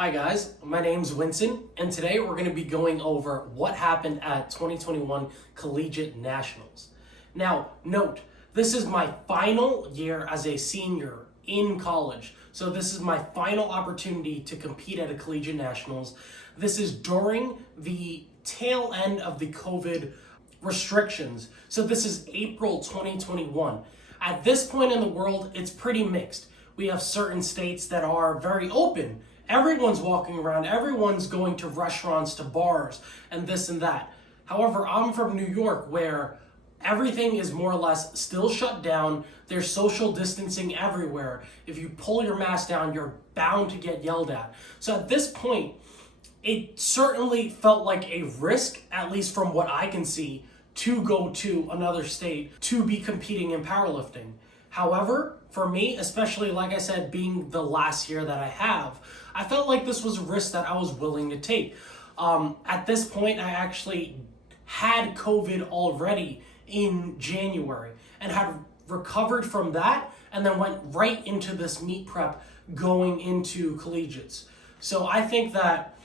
Hi guys, my name's Winston, and today we're going to be going over what happened at 2021 Collegiate Nationals. Now, note, this is my final year as a senior in college, so this is my final opportunity to compete at a Collegiate Nationals. This is during the tail end of the COVID restrictions, so this is April 2021. At this point in the world, it's pretty mixed. We have certain states that are very open. Everyone's walking around, everyone's going to restaurants, to bars, and this and that. However, I'm from New York where everything is more or less still shut down. There's social distancing everywhere. If you pull your mask down, you're bound to get yelled at. So at this point, it certainly felt like a risk, at least from what I can see, to go to another state to be competing in powerlifting. However, for me, especially like I said, being the last year that I have, I felt like this was a risk that I was willing to take. At this point, I actually had COVID already in January and had recovered from that and then went right into this meet prep going into collegiates. So I think that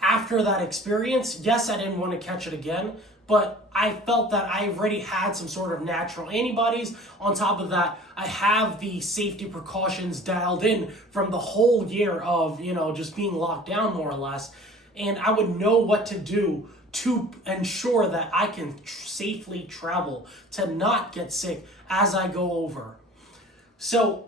after that experience, yes, I didn't want to catch it again, but I felt that I already had some sort of natural antibodies. On top of that, I have the safety precautions dialed in from the whole year of, just being locked down more or less. And I would know what to do to ensure that I can safely travel to not get sick as I go over. So,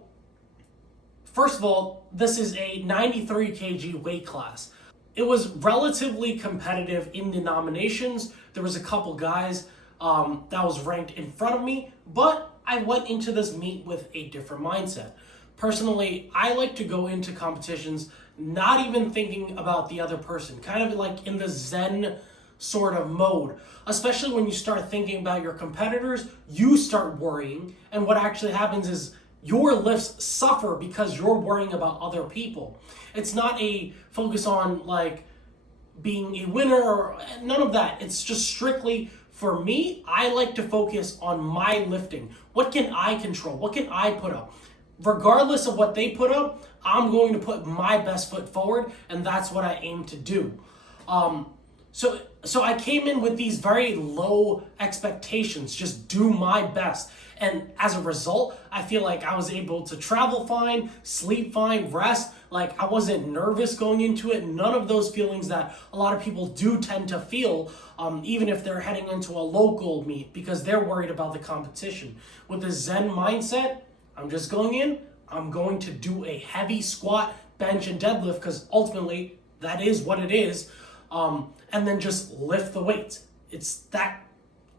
first of all, this is a 93 kg weight class. It was relatively competitive in the nominations. There was a couple guys that was ranked in front of me, but I went into this meet with a different mindset. Personally, I like to go into competitions not even thinking about the other person, kind of like in the Zen sort of mode. Especially when you start thinking about your competitors, you start worrying, and what actually happens is your lifts suffer because you're worrying about other people. It's not a focus on like being a winner or none of that. It's just strictly for me. I like to focus on my lifting. What can I control? What can I put up? Regardless of what they put up, I'm going to put my best foot forward, and that's what I aim to do. So I came in with these very low expectations, just do my best. And as a result, I feel like I was able to travel fine, sleep fine, rest. Like I wasn't nervous going into it. None of those feelings that a lot of people do tend to feel, even if they're heading into a local meet because they're worried about the competition. With the Zen mindset, I'm just going in, I'm going to do a heavy squat, bench, and deadlift because ultimately that is what it is. And then just lift the weights. It's that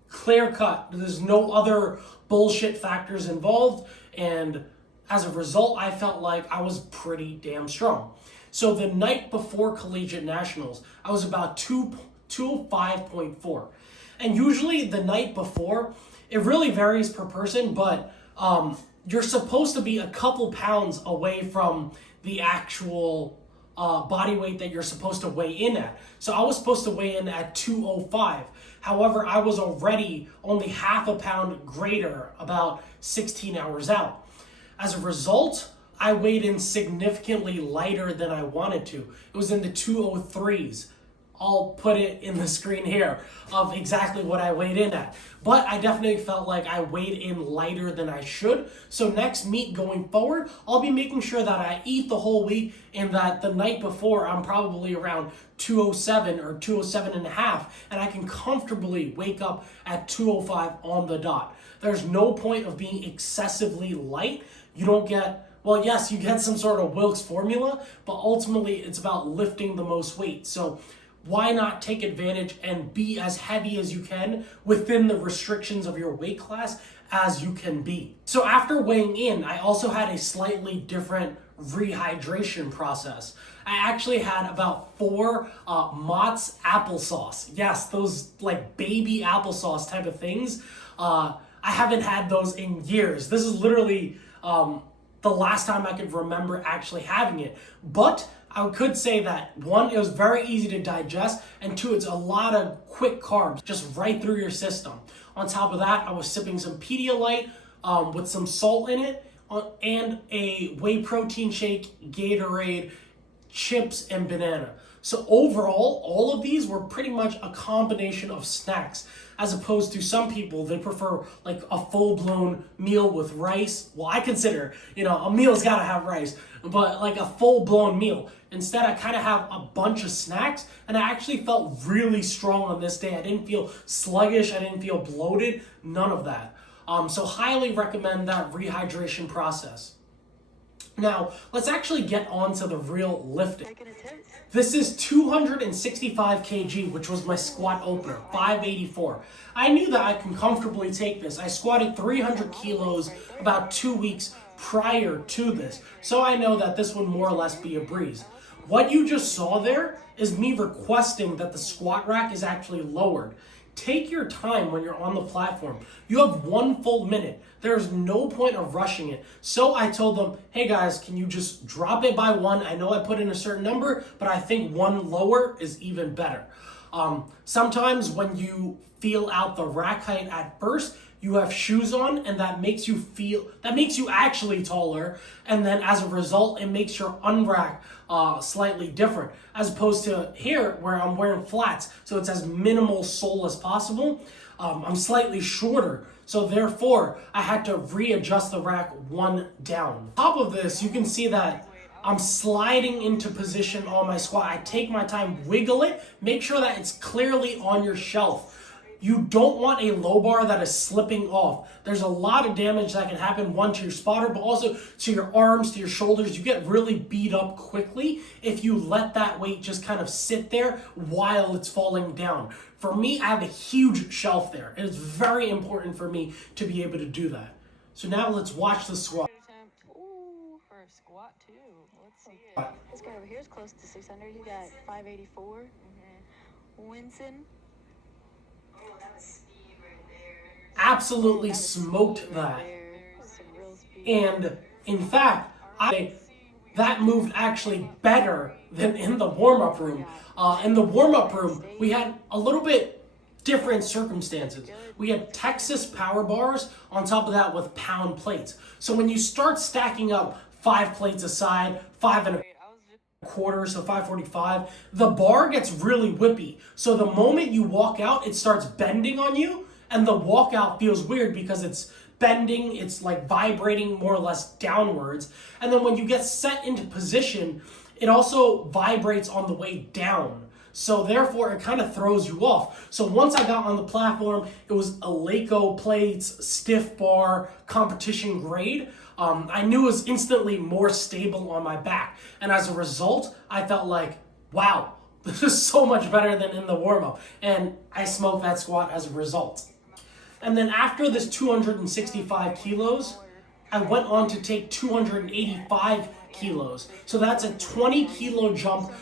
clear cut. There's no other bullshit factors involved. And as a result, I felt like I was pretty damn strong. So the night before Collegiate Nationals, I was about 205.4. And usually the night before, it really varies per person, but you're supposed to be a couple pounds away from the actual body weight that you're supposed to weigh in at. So I was supposed to weigh in at 205. However, I was already only half a pound greater about 16 hours out. As a result, I weighed in significantly lighter than I wanted to. It was in the 203s. I'll put it in the screen here of exactly what I weighed in at. But I definitely felt like I weighed in lighter than I should. So next meet going forward, I'll be making sure that I eat the whole week and that the night before I'm probably around 207 or 207 and a half, and I can comfortably wake up at 205 on the dot. There's no point of being excessively light. You don't get, well, yes, you get some sort of Wilks formula, but ultimately it's about lifting the most weight. So why not take advantage and be as heavy as you can within the restrictions of your weight class as you can be? So after weighing in, I also had a slightly different rehydration process. I actually had about 4 Mott's applesauce. Yes, those like baby applesauce type of things. I haven't had those in years. This is literally the last time I could remember actually having it. But I could say that 1, it was very easy to digest, and 2, it's a lot of quick carbs just right through your system. On top of that, I was sipping some Pedialyte with some salt in it, and a whey protein shake, Gatorade, chips, and banana. So overall, all of these were pretty much a combination of snacks, as opposed to some people, they prefer like a full-blown meal with rice. Well, I consider, a meal's gotta have rice, but like a full-blown meal. Instead, I kind of have a bunch of snacks, and I actually felt really strong on this day. I didn't feel sluggish, I didn't feel bloated, none of that. So highly recommend that rehydration process. Now, let's actually get on to the real lifting. This is 265 kg, which was my squat opener, 584. I knew that I can comfortably take this. I squatted 300 kilos about 2 weeks prior to this, so I know that this would more or less be a breeze. What you just saw there is me requesting that the squat rack is actually lowered. Take your time when you're on the platform. You have 1 full minute. There's no point of rushing it. So I told them, hey guys, can you just drop it by 1? I know I put in a certain number, but I think 1 lower is even better. Sometimes when you feel out the rack height at first, you have shoes on, and that makes you actually taller, and then as a result, it makes your unrack slightly different, as opposed to here where I'm wearing flats, so it's as minimal sole as possible. I'm slightly shorter, so therefore I had to readjust the rack 1 down. On top of this, you can see that I'm sliding into position on my squat. I take my time, wiggle it, make sure that it's clearly on your shelf. You don't want a low bar that is slipping off. There's a lot of damage that can happen, one to your spotter, but also to your arms, to your shoulders. You get really beat up quickly if you let that weight just kind of sit there while it's falling down. For me, I have a huge shelf there. It is very important for me to be able to do that. So now let's watch the squat. Ooh, for a squat too. Let's see it. This guy over here is close to 600. He got 584. Winston. Absolutely smoked that. And in fact, that moved actually better than in the warm-up room. In the warm-up room, we had a little bit different circumstances. We had Texas power bars on top of that with pound plates. So when you start stacking up 5 plates aside, 5 and a quarter, so 545, the bar gets really whippy. So the moment you walk out, it starts bending on you, and the walkout feels weird because it's bending, it's like vibrating more or less downwards. And then when you get set into position, it also vibrates on the way down. So therefore, it kind of throws you off. So once I got on the platform, it was a Laco plates, stiff bar, competition grade. I knew it was instantly more stable on my back. And as a result, I felt like, wow, this is so much better than in the warm-up. And I smoked that squat as a result. And then after this 265 kilos, I went on to take 285 kilos. So that's a 20 kilo jump,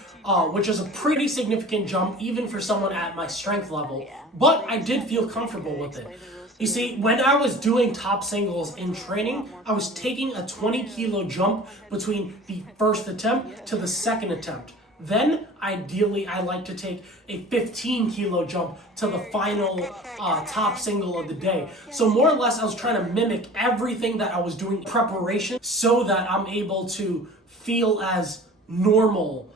which is a pretty significant jump even for someone at my strength level. But I did feel comfortable with it. You see, when I was doing top singles in training, I was taking a 20 kilo jump between the first attempt to the second attempt. Then, ideally, I like to take a 15 kilo jump to the final top single of the day. So more or less, I was trying to mimic everything that I was doing in preparation so that I'm able to feel as normal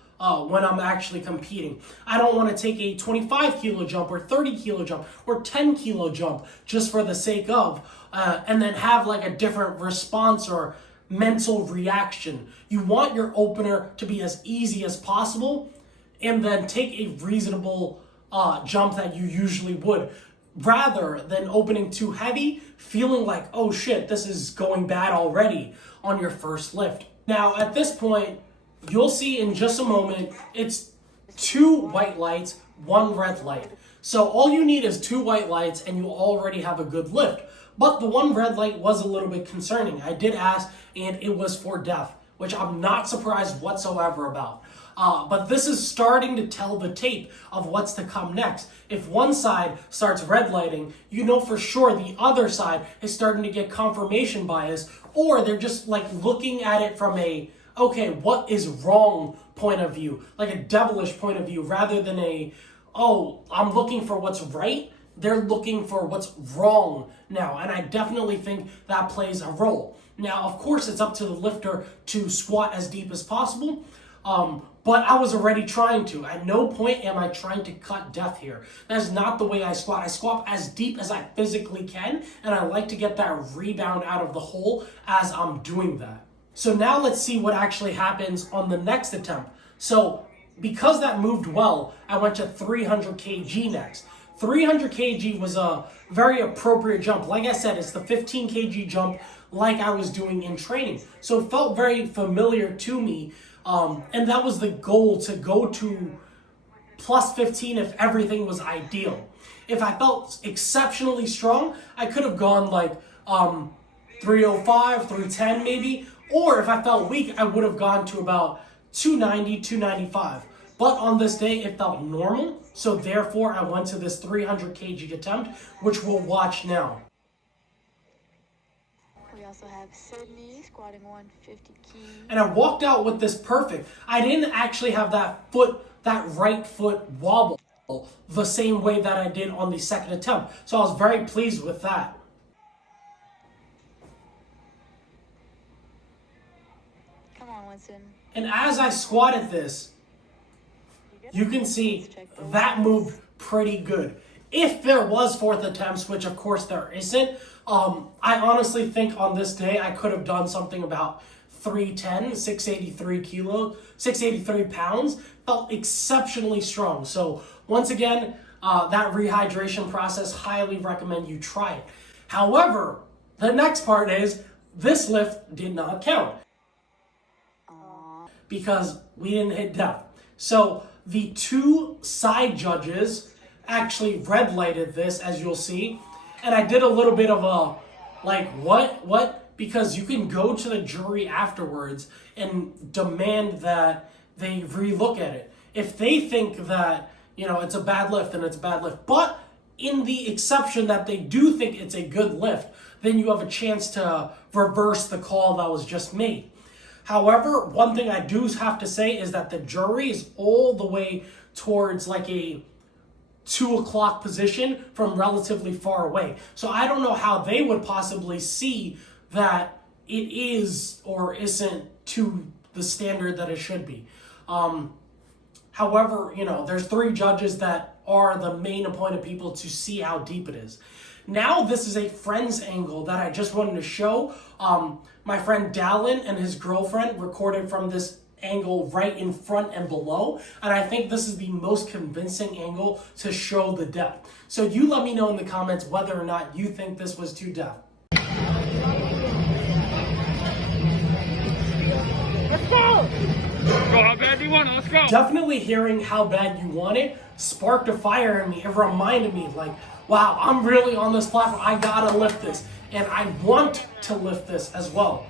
when I'm actually competing. I don't want to take a 25 kilo jump or 30 kilo jump or 10 kilo jump just for the sake of, and then have like a different response or mental reaction. You want your opener to be as easy as possible, and then take a reasonable jump that you usually would, rather than opening too heavy, feeling like, oh shit, this is going bad already on your first lift. Now, at this point, you'll see in just a moment, it's 2 white lights, 1 red light. So all you need is 2 white lights and you already have a good lift. But the 1 red light was a little bit concerning. I did ask, and it was for deaf, which I'm not surprised whatsoever about. But this is starting to tell the tape of what's to come next. If one side starts red lighting, you know for sure the other side is starting to get confirmation bias, or they're just like looking at it from a, okay, what is wrong point of view, like a devilish point of view, rather than a, oh, I'm looking for what's right. They're looking for what's wrong now, and I definitely think that plays a role. Now, of course, it's up to the lifter to squat as deep as possible, But I was already trying to. At no point am I trying to cut depth here. That's not the way I squat. I squat as deep as I physically can, and I like to get that rebound out of the hole as I'm doing that. So now let's see what actually happens on the next attempt. So because that moved well, I went to 300 kg next. 300 kg was a very appropriate jump. Like I said, it's the 15 kg jump like I was doing in training. So it felt very familiar to me. And that was the goal, to go to plus 15 if everything was ideal. If I felt exceptionally strong, I could have gone like 305, 310 maybe. Or if I felt weak, I would have gone to about 290, 295. But on this day, it felt normal. So therefore, I went to this 300 kg attempt, which we'll watch now. We also have Sydney squatting 150 key. And I walked out with this perfect. I didn't actually have that right foot wobble the same way that I did on the second attempt. So I was very pleased with that. Come on, Winston. And as I squatted this, you can see that moved pretty good. If there was fourth attempts, which of course there isn't, I honestly think on this day I could have done something about 310, 683 pounds. Felt exceptionally strong. So once again, that rehydration process, highly recommend you try it. However, the next part is this lift did not count because we didn't hit depth. So the two side judges actually red lighted this, as you'll see. And I did a little bit of a, like, what? Because you can go to the jury afterwards and demand that they relook at it. If they think that, it's a bad lift, then it's a bad lift. But in the exception that they do think it's a good lift, then you have a chance to reverse the call that was just made. However, one thing I do have to say is that the jury is all the way towards like a 2 o'clock position from relatively far away. So I don't know how they would possibly see that it is or isn't to the standard that it should be. However, there's 3 judges that are the main appointed people to see how deep it is. Now this is a friend's angle that I just wanted to show. My friend Dallin and his girlfriend recorded from this angle right in front and below, and I think this is the most convincing angle to show the depth. So you let me know in the comments whether or not you think this was too depth. Let's go! Go how bad do you want it? Let's go! Definitely hearing how bad you want it sparked a fire in me. It reminded me, like, wow, I'm really on this platform. I gotta lift this. And I want to lift this as well.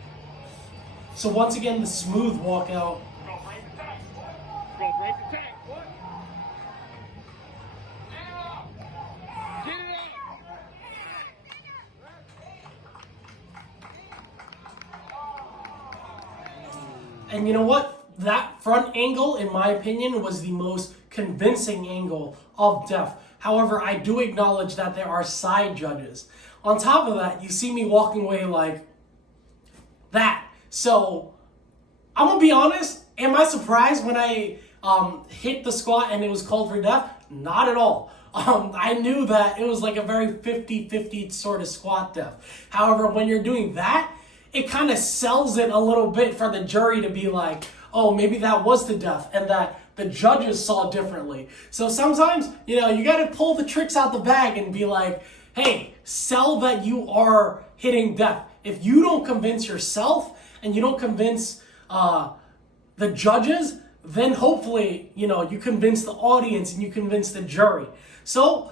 So once again, the smooth walkout. Go break the tank. Go break the tank. What? Get it up! And you know what? That front angle, in my opinion, was the most convincing angle of depth. However, I do acknowledge that there are side judges. On top of that, you see me walking away like that. So, I'm going to be honest, am I surprised when I hit the squat and it was called for depth? Not at all. I knew that it was like a very 50-50 sort of squat depth. However, when you're doing that, it kind of sells it a little bit for the jury to be like, oh, maybe that was the depth, and that the judges saw differently. So sometimes, you got to pull the tricks out the bag and be like, hey, sell that you are hitting depth. If you don't convince yourself and you don't convince the judges, then hopefully, you convince the audience and you convince the jury. So,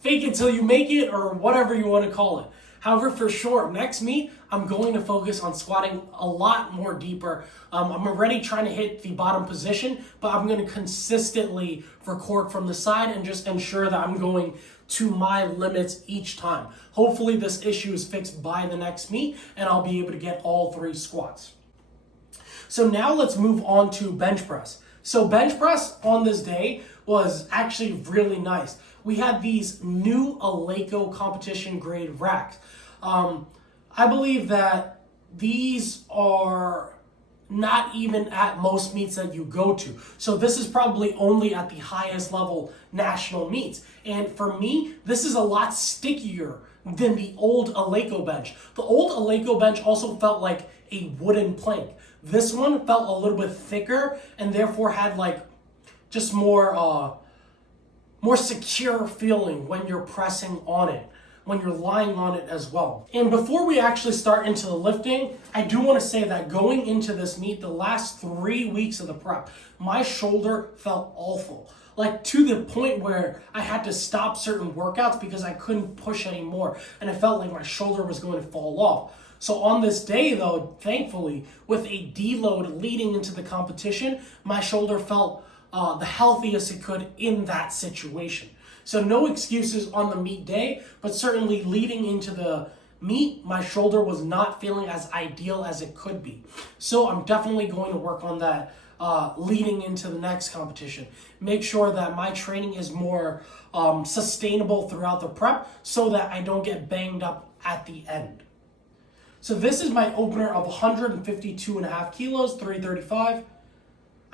fake it till you make it, or whatever you want to call it. However, for sure, next meet, I'm going to focus on squatting a lot more deeper. I'm already trying to hit the bottom position, but I'm going to consistently record from the side and just ensure that I'm going to my limits each time. Hopefully this issue is fixed by the next meet and I'll be able to get all 3 squats. So now let's move on to bench press. So bench press on this day was actually really nice. We had these new Aleco competition grade racks. I believe that these are not even at most meets that you go to. So this is probably only at the highest level national meets. And for me, this is a lot stickier than the old Aleco bench. The old Aleco bench also felt like a wooden plank. This one felt a little bit thicker and therefore had like just more secure feeling when you're pressing on it, when you're lying on it as well. And before we actually start into the lifting, I do want to say that going into this meet, the last 3 weeks of the prep, my shoulder felt awful. Like to the point where I had to stop certain workouts because I couldn't push anymore. And I felt like my shoulder was going to fall off. So on this day though, thankfully, with a deload leading into the competition, my shoulder felt the healthiest it could in that situation. So no excuses on the meet day, but certainly leading into the meet, my shoulder was not feeling as ideal as it could be. So I'm definitely going to work on that leading into the next competition. Make sure that my training is more sustainable throughout the prep so that I don't get banged up at the end. So this is my opener of 152.5 kilos, 335.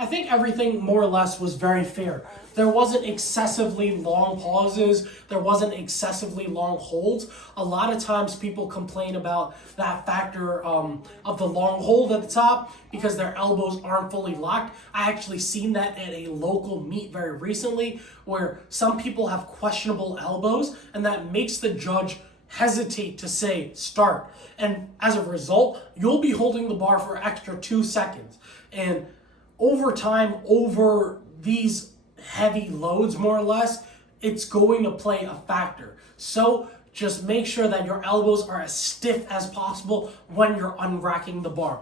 I think everything more or less was very fair. There wasn't excessively long pauses. There wasn't excessively long holds. A lot of times people complain about that factor of the long hold at the top because their elbows aren't fully locked. I actually seen that at a local meet very recently where some people have questionable elbows and that makes the judge hesitate to say start. And as a result, you'll be holding the bar for extra 2 seconds. And over time, over these heavy loads, more or less, it's going to play a factor. So just make sure that your elbows are as stiff as possible when you're unracking the bar.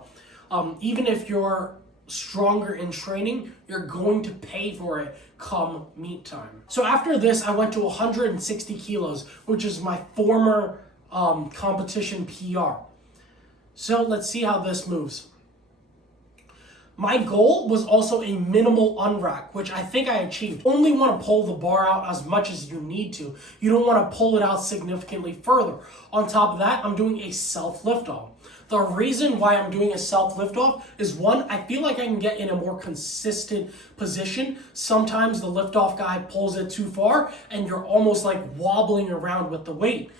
Even if you're stronger in training, you're going to pay for it come meet time. So after this, I went to 160 kilos, which is my former competition PR. So let's see how this moves. My goal was also a minimal unrack, which I think I achieved. Only want to pull the bar out as much as you need to. You don't want to pull it out significantly further. On top of that, I'm doing a self lift off. The reason why I'm doing a self lift off is one, I feel like I can get in a more consistent position. Sometimes the lift off guy pulls it too far and you're almost like wobbling around with the weight.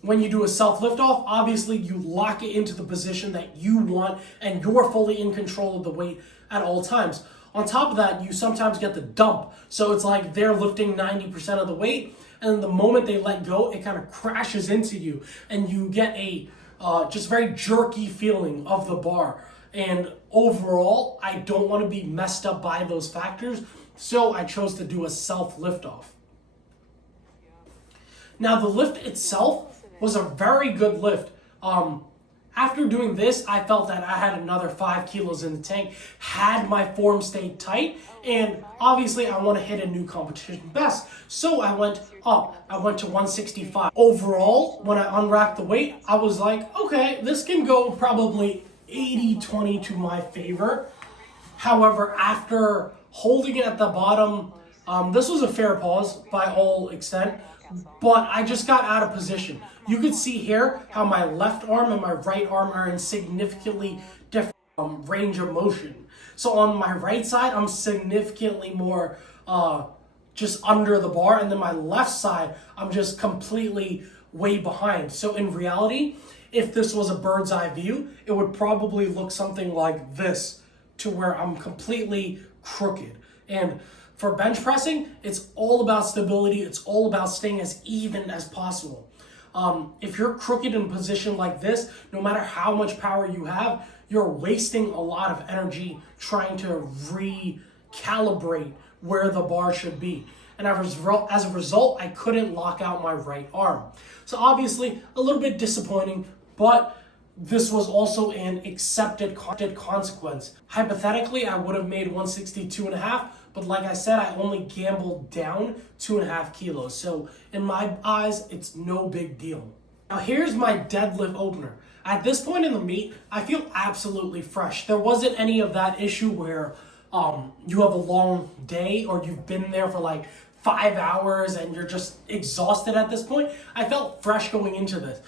When you do a self lift off, obviously you lock it into the position that you want and you're fully in control of the weight at all times. On top of that, you sometimes get the dump. So it's like they're lifting 90% of the weight and the moment they let go, it kind of crashes into you and you get a just very jerky feeling of the bar. And overall, I don't want to be messed up by those factors. So I chose to do a self lift off. Now the lift itself was a very good lift. After doing this, I felt that I had another 5 kilos in the tank, had my form stayed tight, and obviously I want to hit a new competition best. So I went up. I went to 165. Overall, when I unracked the weight, I was like, okay, this can go probably 80-20 to my favor. However, after holding it at the bottom, this was a fair pause by all extent, but I just got out of position. You could see here how my left arm and my right arm are in significantly different range of motion. So on my right side, I'm significantly more just under the bar, and then my left side, I'm just completely way behind. So in reality, if this was a bird's eye view, it would probably look something like this, to where I'm completely crooked. And for bench pressing, it's all about stability. It's all about staying as even as possible. If you're crooked in a position like this, no matter how much power you have, you're wasting a lot of energy trying to recalibrate where the bar should be. And as a result, I couldn't lock out my right arm. So obviously, a little bit disappointing, but this was also an accepted consequence. Hypothetically, I would have made 162.5, but like I said, I only gambled down 2.5 kilos. So in my eyes, it's no big deal. Now here's my deadlift opener. At this point in the meet, I feel absolutely fresh. There wasn't any of that issue where you have a long day or you've been there for like 5 hours and you're just exhausted at this point. I felt fresh going into this.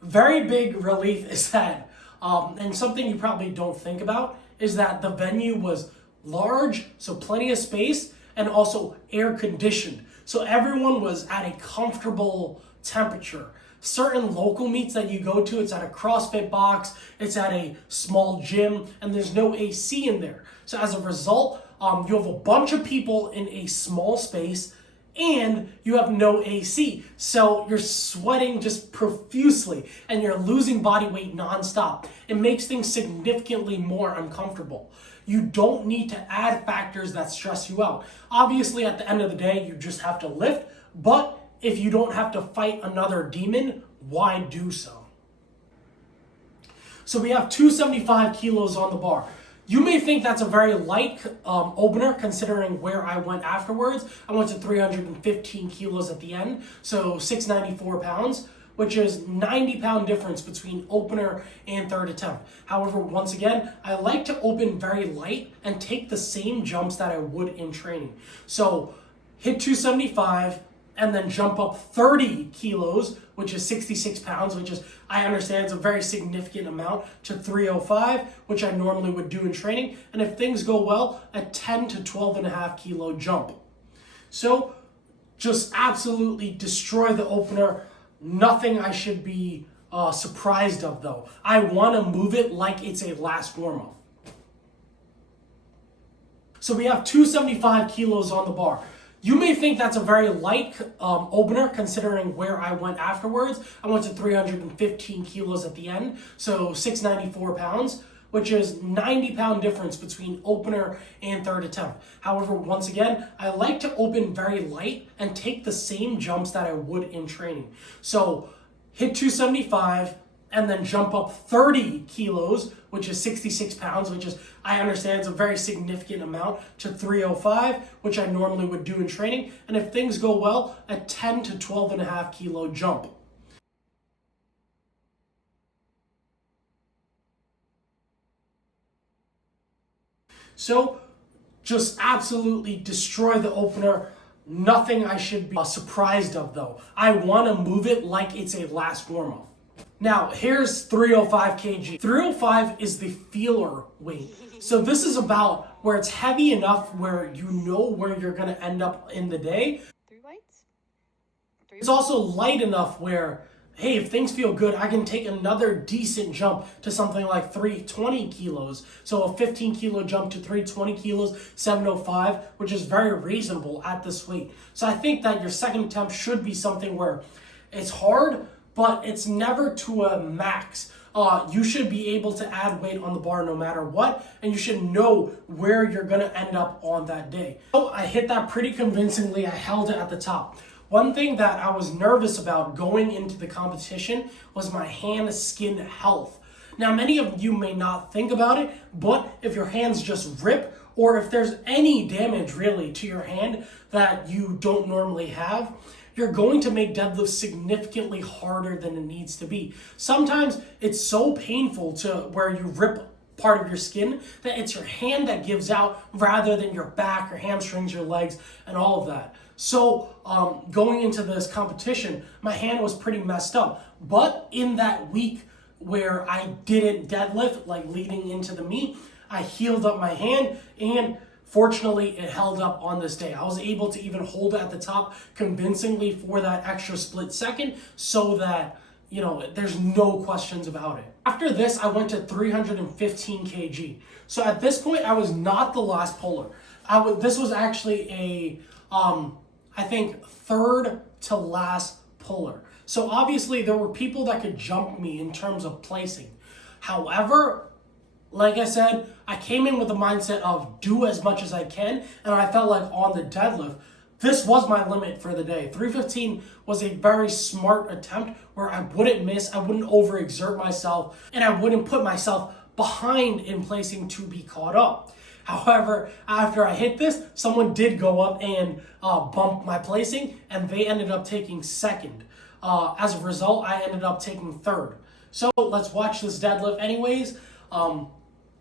Very big relief is that And something you probably don't think about is that the venue was large, so plenty of space, and also air conditioned. So everyone was at a comfortable temperature. Certain local meets that you go to, it's at a CrossFit box, it's at a small gym, and there's no AC in there. So as a result, you have a bunch of people in a small space and you have no AC. So you're sweating just profusely and you're losing body weight nonstop. It makes things significantly more uncomfortable. You don't need to add factors that stress you out. Obviously, at the end of the day, you just have to lift, but if you don't have to fight another demon, why do so? So we have 275 kilos on the bar. You may think that's a very light opener considering where I went afterwards. I went to 315 kilos at the end, so 694 pounds, which is 90-pound difference between opener and third attempt. However, once again, I like to open very light and take the same jumps that I would in training. So hit 275 and then jump up 30 kilos, which is 66 pounds, which is, I understand, it's a very significant amount, to 305, which I normally would do in training. And if things go well, a 10 to 12.5 kilo jump. So just absolutely destroy the opener. Nothing I should be surprised of, though. I want to move it like it's a last warm-up. So we have 275 kilos on the bar. You may think that's a very light opener considering where I went afterwards. I went to 315 kilos at the end, so 694 pounds, which is 90-pound difference between opener and third attempt. However, once again, I like to open very light and take the same jumps that I would in training. So hit 275 and then jump up 30 kilos, which is 66 pounds, which is, I understand, it's a very significant amount, to 305, which I normally would do in training. And if things go well, a 10 to 12.5 kilo jump. So just absolutely destroy the opener. Nothing I should be surprised of, though. I want to move it like it's a last warm-up. Now, here's 305 kg. 305 is the feeler weight. So this is about where it's heavy enough where you know where you're going to end up in the day. 3 weights? It's also light enough where, hey, if things feel good, I can take another decent jump to something like 320 kilos. So a 15 kilo jump to 320 kilos, 705, which is very reasonable at this weight. So I think that your second attempt should be something where it's hard, but it's never to a max. You should be able to add weight on the bar no matter what, and you should know where you're gonna end up on that day. So I hit that pretty convincingly. I held it at the top. One thing that I was nervous about going into the competition was my hand skin health. Now, many of you may not think about it, but if your hands just rip, or if there's any damage really to your hand that you don't normally have, you're going to make deadlifts significantly harder than it needs to be. Sometimes it's so painful to where you rip part of your skin that it's your hand that gives out rather than your back, your hamstrings, your legs, and all of that. So going into this competition, my hand was pretty messed up. But in that week where I didn't deadlift, like leading into the meet, I healed up my hand, and fortunately, it held up on this day. I was able to even hold it at the top convincingly for that extra split second so that, you know, there's no questions about it. After this, I went to 315 kg. So at this point, I was not the last puller. This was actually a, I think, third to last puller. So obviously, there were people that could jump me in terms of placing. However, like I said, I came in with the mindset of do as much as I can, and I felt like on the deadlift, this was my limit for the day. 315 was a very smart attempt where I wouldn't miss, I wouldn't overexert myself, and I wouldn't put myself behind in placing to be caught up. However, after I hit this, someone did go up and bump my placing, and they ended up taking second. As a result, I ended up taking third. So let's watch this deadlift anyways.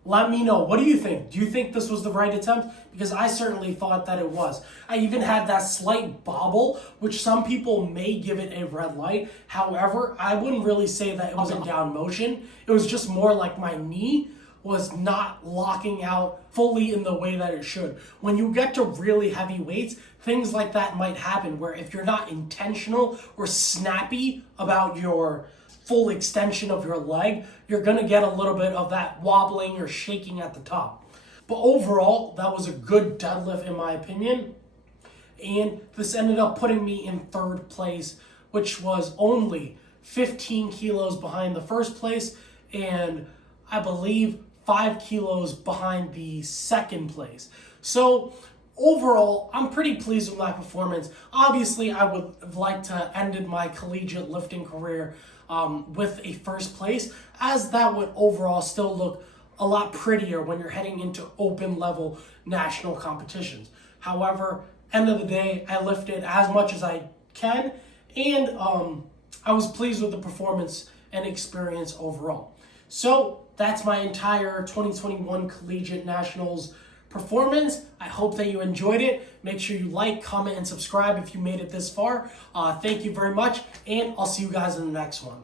Let me know. What do you think? Do you think this was the right attempt? Because I certainly thought that it was. I even had that slight bobble, which some people may give it a red light. However, I wouldn't really say that it was in down motion. It was just more like my knee was not locking out fully in the way that it should. When you get to really heavy weights, things like that might happen where if you're not intentional or snappy about your full extension of your leg, you're gonna get a little bit of that wobbling or shaking at the top. But overall, that was a good deadlift in my opinion. And this ended up putting me in third place, which was only 15 kilos behind the first place, and I believe 5 kilos behind the second place. So overall, I'm pretty pleased with my performance. Obviously, I would have liked to ended my collegiate lifting career with a first place, as that would overall still look a lot prettier when you're heading into open level national competitions. However, end of the day, I lifted as much as I can, and I was pleased with the performance and experience overall. So that's my entire 2021 Collegiate Nationals performance. I hope that you enjoyed it. Make sure you like, comment, and subscribe if you made it this far. Thank you very much, and I'll see you guys in the next one.